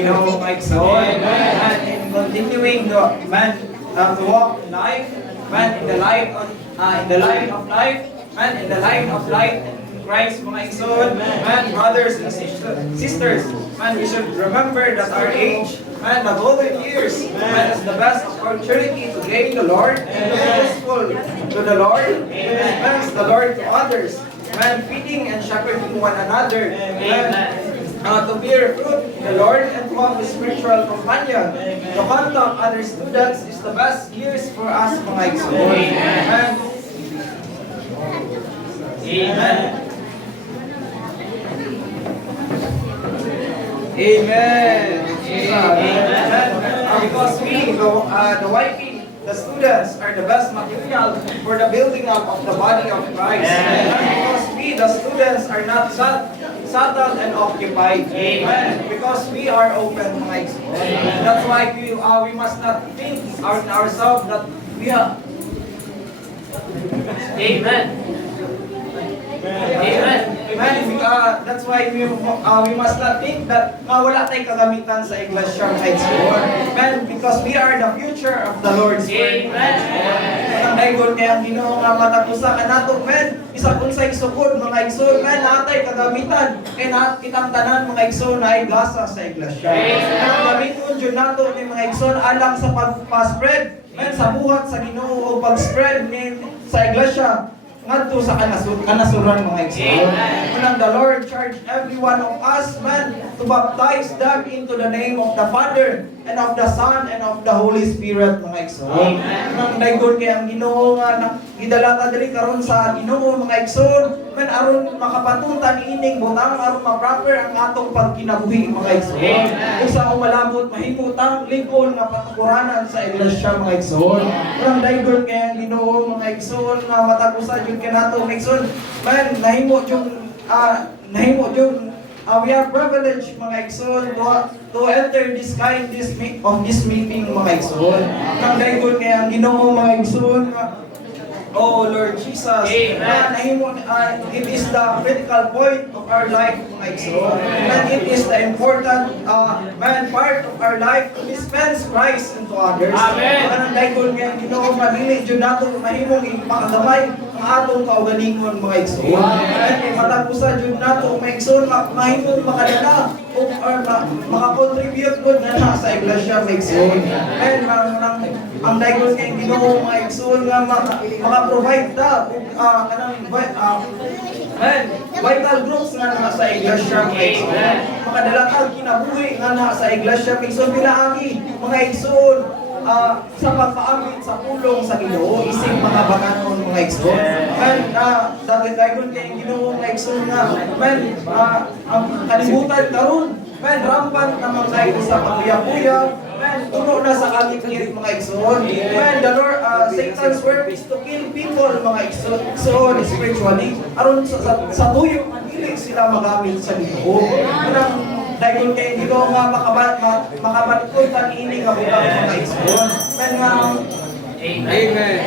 Ginoo mga igsoon. And in continuing to walk in life, in the light of life, in the light of light in Christ mga igsoon. Brothers and sisters, we should remember that our age, the golden years, is the best opportunity to gain the Lord and to be useful to the Lord, to dispense the Lord to others, feeding and shepherding one another, to bear fruit in the Lord and to have a spiritual companion. To contact other students is the best years for us mga igsoon. Amen. Amen. Because we, the YP, the students, are the best material for the building up of the body of Christ. Because we, the students, are not settled and occupied. Amen. Because we are open minds. That's why we must not think ourselves that we are. Amen. Amen. That's why we must not think that wala tayong kagamitan sa iglesia high school. Amen. Because we are the future of the Lord's Word. Ang daygon kaya ang Ginoo nga matapusa kanato, men, isa kun sa isugod mga igsoon, men, natay kagamitan kay kitang tanan mga igsoon ay gasa sa iglesia. Ang gamiton jud nato ni mga igsoon alang sa pag-spread, men, sa buhat sa Ginoo o pag-spread sa iglesia ngadto sa kanasuran mga igsoon. Unang the Lord charged every one of us, man, to baptize them into the name of the Father and of the Son and of the Holy Spirit mga igsoon. Unang daygon kay ang Ginoo nga gidala ta diri karon sa Ginoo mga igsoon, man, aron makapatuntan ining butang aron ma-proper ang atong pagkinabuhi mga igsoon. Usa ko malabot mahimutang lingkod nga patukuranan sa iglesia mga igsoon. Unang daygon kay ang Ginoo mga igsoon nga matapusa jud kanato mga igsoon, man, nahimo jud we are privileged mga igsoon to enter this kind of this meeting mga igsoon. Nang daygon kay ang Ginoo mga igsoon, oh Lord Jesus, it is the critical point of our life mga igsoon. And it is the important part of our life to dispense Christ into others. Amen. Nang daygon kay ang Ginoo madili jud nato mahimong ipakagamay ang atong kaugalingon mga igsoon. And matapusa jud nato mga igsoon mahimong makadala o makakontribute gud na sa iglesia mga igsoon. And ang daygon kay Ginoo mga igsoon nga maka-provide ta kanang vital groups nga na sa iglesia mga igsoon. Makadala ta kinabuhi nga na sa iglesia mga igsoon pinaagi mga igsoon sa pagpaamit sa pulong sa Ginoo isig mga bananon mga igsoon. And dagit daygon kay Ginoo mga igsoon nga ang kalibutan karon rampant naman kayo sa pagkuya-kuya, tuno na sa kalit-kirit mga igsoon. The Lord, Satan's work is to kill people mga igsoon spiritually. Aron sa tuyo manili sila magamit sa Ginoo. Unang dahil kay Ginoo nga makabalikod tan ini nga butang mga igsoon. Amen.